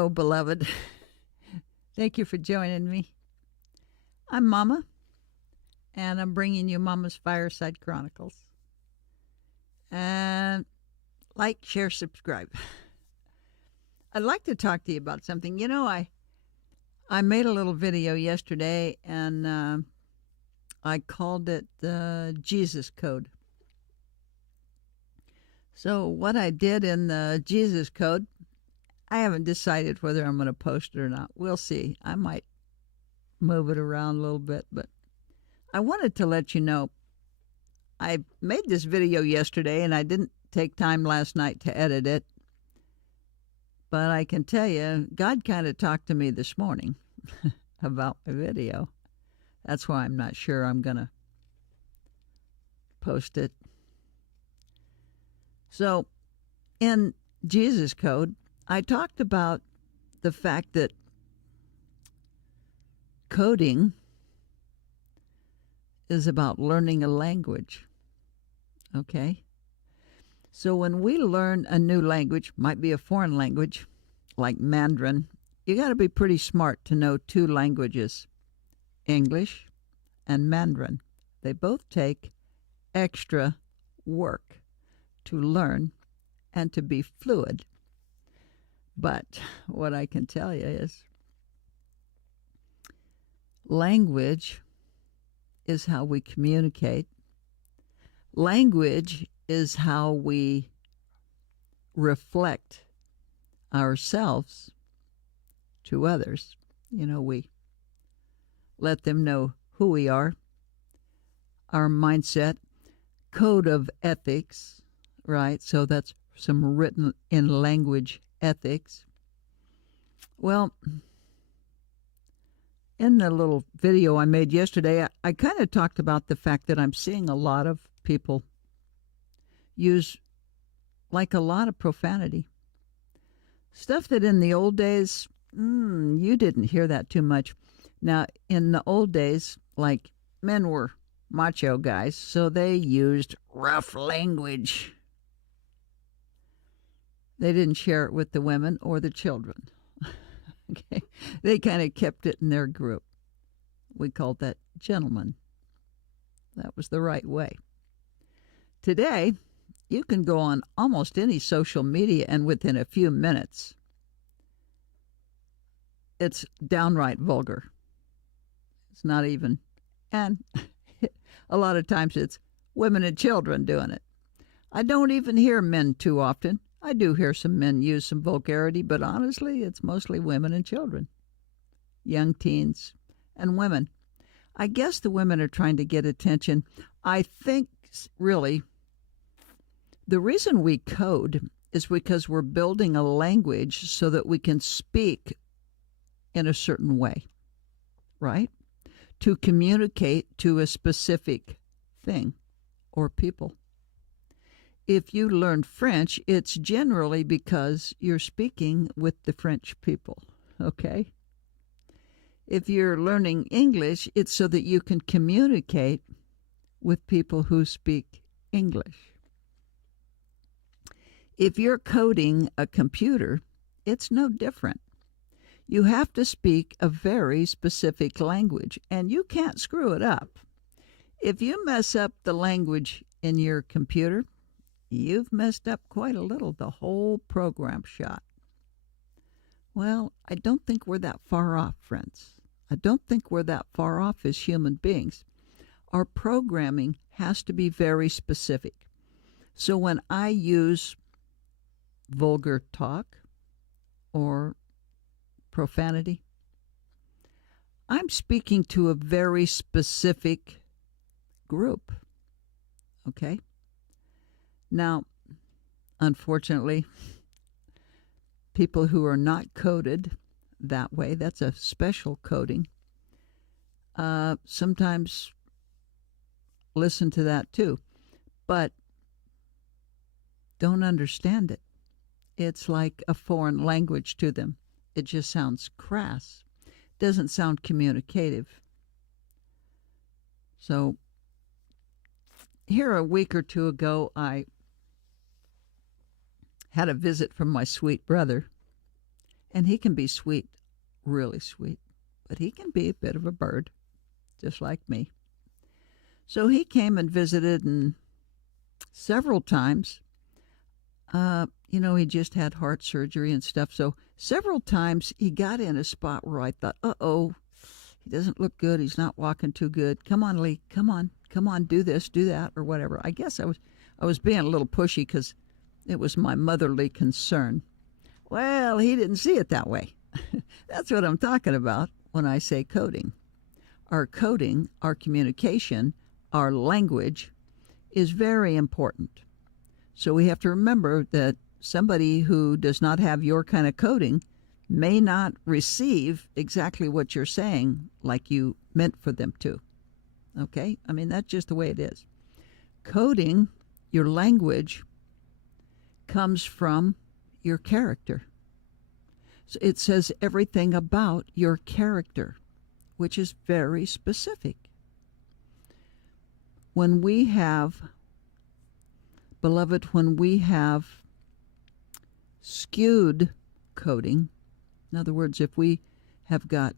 Hello, beloved. Thank you for joining me. I'm Mama, and I'm bringing you Mama's Fireside Chronicles. And like, share, subscribe. I'd like to talk to you about something. I made a little video yesterday, and I called it the Jesus Code. So what I did in the Jesus Code, I haven't decided whether I'm going to post it or not. We'll see. I might move it around a little bit, but I wanted to let you know I made this video yesterday and I didn't take time last night to edit it, but I can tell you, God kind of talked to me this morning about my video. That's why I'm not sure I'm going to post it. So in Jesus Code, I talked about the fact that coding is about learning a language. Okay? So when we learn a new language, might be a foreign language, like Mandarin, you got to be pretty smart to know two languages, English and Mandarin. They both take extra work to learn and to be fluid. But what I can tell you is language is how we communicate. Language is how we reflect ourselves to others. We let them know who we are, our mindset, code of ethics, right? So that's some written in language ethics. Well, in the little video I made yesterday, I kind of talked about the fact that I'm seeing a lot of people use like a lot of profanity. Stuff that in the old days, you didn't hear that too much. Now, in the old days, like men were macho guys, so they used rough language. They didn't share it with the women or the children. Okay. They kind of kept it in their group. We called that gentleman. That was the right way. Today, you can go on almost any social media, and within a few minutes, it's downright vulgar. It's not even, and a lot of times it's women and children doing it. I don't even hear men too often. I do hear some men use some vulgarity, but honestly, it's mostly women and children, young teens and women. I guess the women are trying to get attention. I think, really, the reason we code is because we're building a language so that we can speak in a certain way, right? To communicate to a specific thing or people. If you learn French, it's generally because you're speaking with the French people, okay? If you're learning English, it's so that you can communicate with people who speak English. If you're coding a computer, it's no different. You have to speak a very specific language, and you can't screw it up. If you mess up the language in your computer, you've messed up quite a little. The whole program shot. Well, I don't think we're that far off, friends. I don't think we're that far off as human beings. Our programming has to be very specific. So when I use vulgar talk or profanity, I'm speaking to a very specific group, okay? Now, unfortunately, people who are not coded that way, that's a special coding, sometimes listen to that too, but don't understand it. It's like a foreign language to them. It just sounds crass. It doesn't sound communicative. So here a week or two ago, I had a visit from my sweet brother, And he can be sweet, really sweet, but he can be a bit of a bird, just like me. So he came and visited, and several times, he just had heart surgery and stuff. So several times he got in a spot where I thought, uh-oh, he doesn't look good. He's not walking too good. Come on, Lee. Come on, do this, do that, or whatever. I guess I was being a little pushy because it was my motherly concern. Well, he didn't see it that way. That's what I'm talking about when I say coding. Our coding, our communication, our language is very important. So we have to remember that somebody who does not have your kind of coding may not receive exactly what you're saying like you meant for them to. Okay? I mean, that's just the way it is. Coding, your language, comes from your character. So it says everything about your character, which is very specific. When we have skewed coding, in other words, if we have got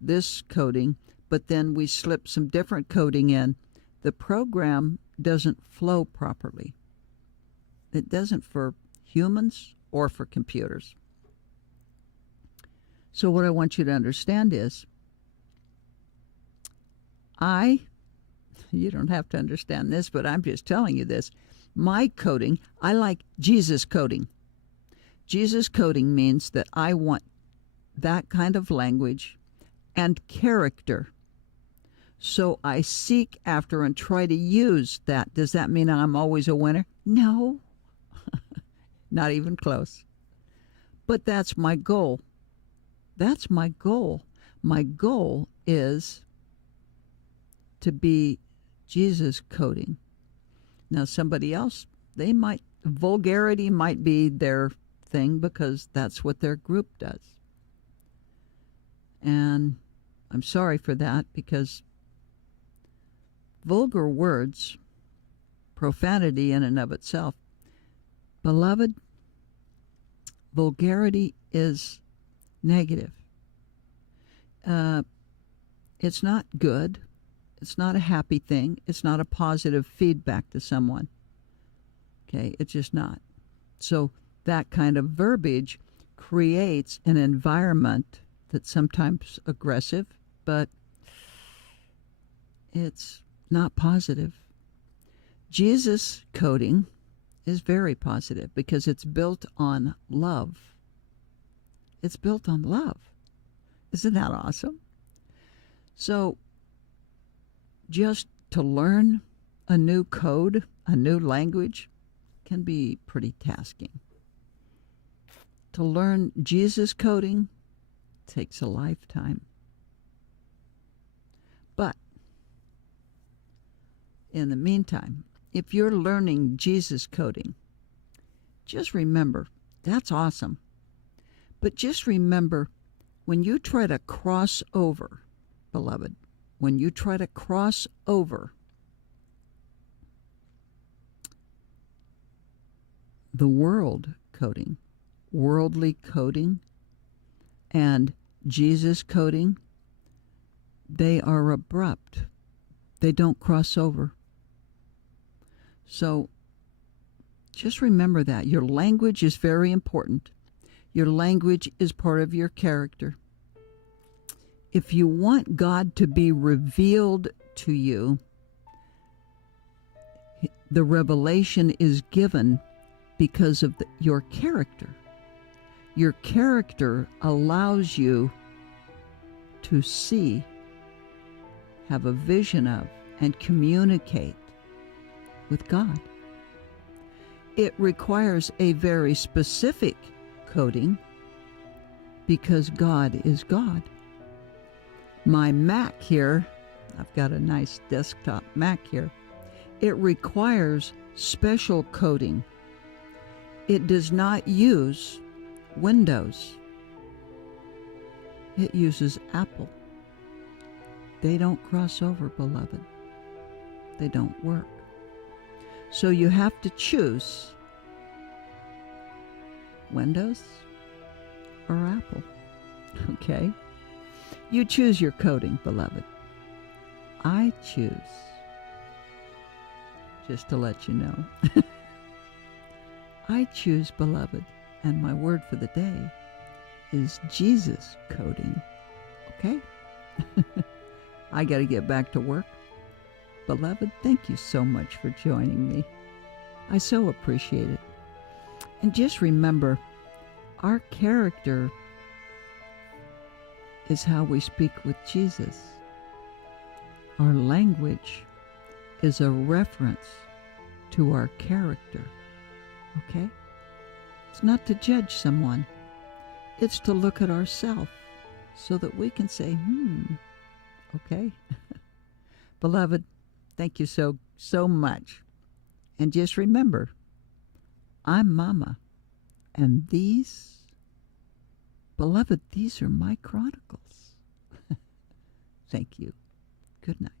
this coding, but then we slip some different coding in, the program doesn't flow properly. It doesn't for humans or for computers. So what I want you to understand is, you don't have to understand this, but I'm just telling you this. My coding, I like Jesus coding. Jesus coding means that I want that kind of language and character. So I seek after and try to use that. Does that mean I'm always a winner? No, not even close. But that's my goal. That's my goal. My goal is to be Jesus coding. Now, somebody else, vulgarity might be their thing because that's what their group does. And I'm sorry for that, because vulgar words, profanity in and of itself, beloved, vulgarity is negative. It's not good. It's not a happy thing. It's not a positive feedback to someone. Okay, it's just not. So that kind of verbiage creates an environment that's sometimes aggressive, but it's not positive. Jesus coding is very positive because it's built on love. It's built on love. Isn't that awesome? So just to learn a new code, a new language, can be pretty tasking. To learn Jesus coding takes a lifetime. But in the meantime, if you're learning Jesus coding, just remember, that's awesome. But just remember, when you try to cross over, beloved, when you try to cross over the worldly coding, and Jesus coding, they are abrupt. They don't cross over. So just remember that. Your language is very important. Your language is part of your character. If you want God to be revealed to you, the revelation is given because of your character. Your character allows you to see, have a vision of, and communicate with God. It requires a very specific coding because God is God. My Mac here, I've got a nice desktop Mac here, it requires special coding. It does not use Windows. It uses Apple. They don't cross over, beloved. They don't work. So you have to choose Windows or apple. Okay? You choose your coating, beloved. I choose, just to let you know, I choose, beloved, and my word for the day is Jesus coating. Okay? I got to get back to work. Beloved, thank you so much for joining me. I so appreciate it. And just remember, our character is how we speak with Jesus. Our language is a reference to our character. Okay? It's not to judge someone. It's to look at ourselves so that we can say, okay. Beloved, thank you so much. And just remember, I'm Mama. And these, beloved, these are my chronicles. Thank you. Good night.